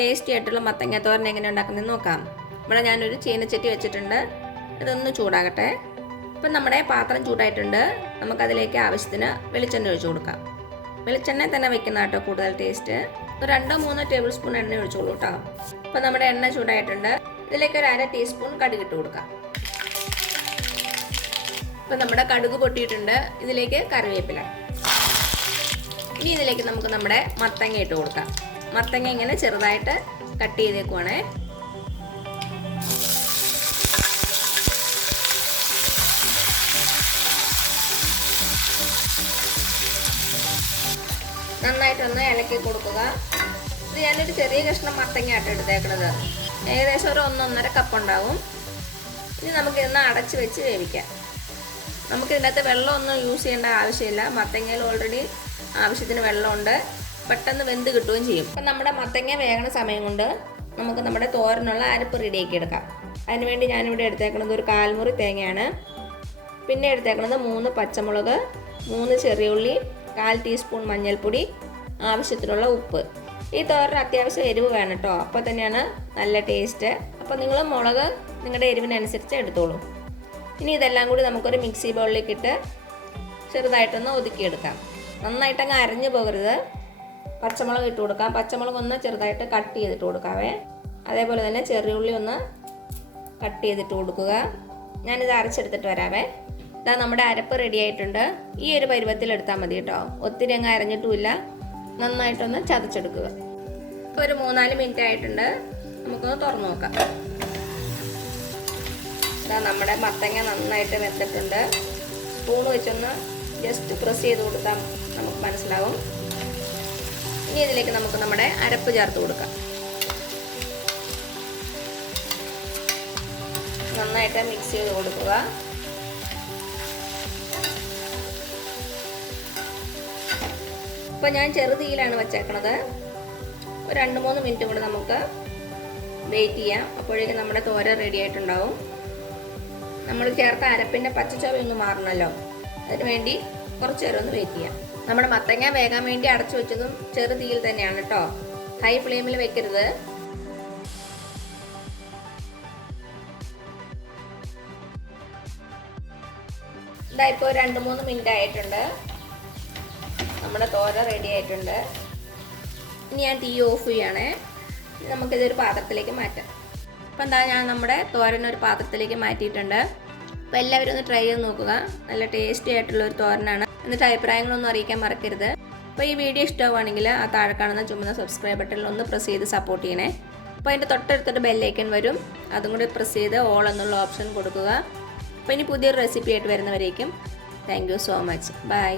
Tasty ആയിട്ടുള്ള മത്തങ്ങ തോരൻ എങ്ങനെ ഉണ്ടാക്കുന്നതെന്ന് നോക്കാം. ഇവിടെ ഞാനൊരു ചീനച്ചട്ടി വെച്ചിട്ടുണ്ട്. ഇതൊന്ന് ചൂടാകട്ടെ. ഇപ്പം നമ്മുടെ പാത്രം ചൂടായിട്ടുണ്ട്. നമുക്കതിലേക്ക് ആവശ്യത്തിന് വെളിച്ചെണ്ണ ഒഴിച്ചു കൊടുക്കാം. വെളിച്ചെണ്ണ തന്നെ വെക്കുന്ന കേട്ടോ കൂടുതൽ ടേസ്റ്റ്. ഒരു 2-3 ടേബിൾ സ്പൂൺ എണ്ണ ഒഴിച്ചോളൂ കേട്ടോ. ഇപ്പം നമ്മുടെ എണ്ണ ചൂടായിട്ടുണ്ട്. ഇതിലേക്ക് ഒരു 1/2 ടീസ്പൂൺ കടുക് ഇട്ട് കൊടുക്കാം. ഇപ്പം നമ്മുടെ കടുക് പൊട്ടിയിട്ടുണ്ട്. ഇതിലേക്ക് കറിവേപ്പില. ഇനി ഇതിലേക്ക് നമുക്ക് നമ്മുടെ മത്തങ്ങ ഇട്ട് കൊടുക്കാം. മത്തങ്ങ ഇങ്ങനെ ചെറുതായിട്ട് കട്ട് ചെയ്തേക്കുവാണേ. നന്നായിട്ടൊന്ന് ഇളക്കി കൊടുക്കുക. ഇത് ഞാനൊരു ചെറിയ കഷ്ണം മത്തങ്ങയായിട്ട് എടുത്തേക്കണത്. ഏകദേശം ഒരു 1-1.5 കപ്പ് ഉണ്ടാവും. ഇനി നമുക്കിതൊന്ന് അടച്ച് വെച്ച് വേവിക്കാം. നമുക്കിതിനകത്ത് വെള്ളമൊന്നും യൂസ് ചെയ്യേണ്ട ആവശ്യമില്ല. മത്തങ്ങയിൽ ഓൾറെഡി ആവശ്യത്തിന് വെള്ളമുണ്ട്. പെട്ടെന്ന് വെന്ത് കിട്ടുകയും ചെയ്യും. അപ്പം നമ്മുടെ മത്തങ്ങ വേകണ സമയം കൊണ്ട് നമുക്ക് നമ്മുടെ തോരനുള്ള അരപ്പ് റെഡിയാക്കി എടുക്കാം. അതിനുവേണ്ടി ഞാനിവിടെ എടുത്തേക്കുന്നത് ഒരു 1/4 മുറി തേങ്ങയാണ്. പിന്നെ എടുത്തേക്കുന്നത് 3 പച്ചമുളക്, 3 ചെറിയ ഉള്ളി, 1/4 ടീസ്പൂൺ മഞ്ഞൾപ്പൊടി, ആവശ്യത്തിനുള്ള ഉപ്പ്. ഈ തോരൻ അത്യാവശ്യം എരിവ് വേണം കേട്ടോ. അപ്പോൾ തന്നെയാണ് നല്ല ടേസ്റ്റ്. അപ്പോൾ നിങ്ങൾ മുളക് നിങ്ങളുടെ എരിവിനനുസരിച്ച് എടുത്തോളൂ. ഇനി ഇതെല്ലാം കൂടി നമുക്കൊരു മിക്സി ബൗളിലേക്ക് ഇട്ട് ചെറുതായിട്ടൊന്ന് ഒതുക്കിയെടുക്കാം. നന്നായിട്ടങ്ങ് അരഞ്ഞു പോകരുത്. പച്ചമുളക് ഇട്ട് കൊടുക്കാം. പച്ചമുളക് ഒന്ന് ചെറുതായിട്ട് കട്ട് ചെയ്തിട്ട് കൊടുക്കാവേ. അതേപോലെ തന്നെ ചെറിയ ഉള്ളി ഒന്ന് കട്ട് ചെയ്തിട്ട് കൊടുക്കുക. ഞാനിത് അരച്ചെടുത്തിട്ട് വരാവേ. ഇതാ നമ്മുടെ അരപ്പ് റെഡി ആയിട്ടുണ്ട്. ഈ ഒരു പരുവത്തിൽ എടുത്താൽ മതി കേട്ടോ. ഒത്തിരി അങ്ങ് അരഞ്ഞിട്ടുമില്ല. നന്നായിട്ടൊന്ന് ചതച്ചെടുക്കുക. ഇപ്പോൾ ഒരു 3-4 മിനിറ്റ് ആയിട്ടുണ്ട്. നമുക്കൊന്ന് തുറന്നു നോക്കാം. ഇതാ നമ്മുടെ മത്തങ്ങ നന്നായിട്ട് വെത്തിട്ടുണ്ട്. സ്പൂൺ വെച്ചൊന്ന് ജസ്റ്റ് പ്രസ് ചെയ്ത് കൊടുത്താൽ നമുക്ക് മനസ്സിലാവും. ഇനി ഇതിലേക്ക് നമുക്ക് നമ്മുടെ അരപ്പ് ചേർത്ത് കൊടുക്കാം. നന്നായിട്ട് മിക്സ് ചെയ്ത് കൊടുക്കുക. ഇപ്പോൾ ഞാൻ ചെറുതീയിലാണ് വെച്ചേക്കണത്. ഒരു 2-3 മിനിറ്റ് കൂടെ നമുക്ക് വെയിറ്റ് ചെയ്യാം. അപ്പോഴേക്കും നമ്മുടെ തോരൻ റെഡി ആയിട്ടുണ്ടാവും. നമ്മൾ ചേർത്ത അരപ്പിൻ്റെ പച്ചച്ചൊവയൊന്ന് മാറണമല്ലോ. അതിന് വേണ്ടി കുറച്ച് നേരം ഒന്ന് വെയിറ്റ് ചെയ്യാം. നമ്മുടെ മത്തങ്ങ വേകാൻ വേണ്ടി അടച്ചു വെച്ചതും ചെറുതീയിൽ തന്നെയാണ് കേട്ടോ. ഹൈ ഫ്ലെയിമിൽ വെക്കരുത്. ഇതാ ഇപ്പോൾ 2-3 മിനിറ്റ് ആയിട്ടുണ്ട്. നമ്മുടെ തോരൻ റെഡി ആയിട്ടുണ്ട്. ഇനി ഞാൻ തീ ഓഫ് ചെയ്യണേ. നമുക്കിതൊരു പാത്രത്തിലേക്ക് മാറ്റാം. അപ്പം എന്താ ഞാൻ നമ്മുടെ തോരൻ ഒരു പാത്രത്തിലേക്ക് മാറ്റിയിട്ടുണ്ട്. അപ്പോൾ എല്ലാവരും ഒന്ന് ട്രൈ ചെയ്ത് നോക്കുക. നല്ല ടേസ്റ്റി ആയിട്ടുള്ളൊരു തോരനാണ്. എന്നിട്ട് അഭിപ്രായങ്ങളൊന്നും അറിയിക്കാൻ മറക്കരുത്. അപ്പോൾ ഈ വീഡിയോ ഇഷ്ടമാണെങ്കിൽ ആ താഴെ കാണുന്ന ചുമന്ന സബ്സ്ക്രൈബ് ബട്ടണിൽ ഒന്ന് പ്രസ് ചെയ്ത് സപ്പോർട്ട് ചെയ്യണേ. അപ്പോൾ അതിൻ്റെ തൊട്ടടുത്തൊരു ബെല്ലൈക്കൺ വരും. അതും കൂടി പ്രസ് ചെയ്ത് ഓൾ എന്നുള്ള ഓപ്ഷൻ കൊടുക്കുക. അപ്പോൾ ഇനി പുതിയൊരു റെസിപ്പി ആയിട്ട് വരുന്നവരേക്കും thank you so much. By.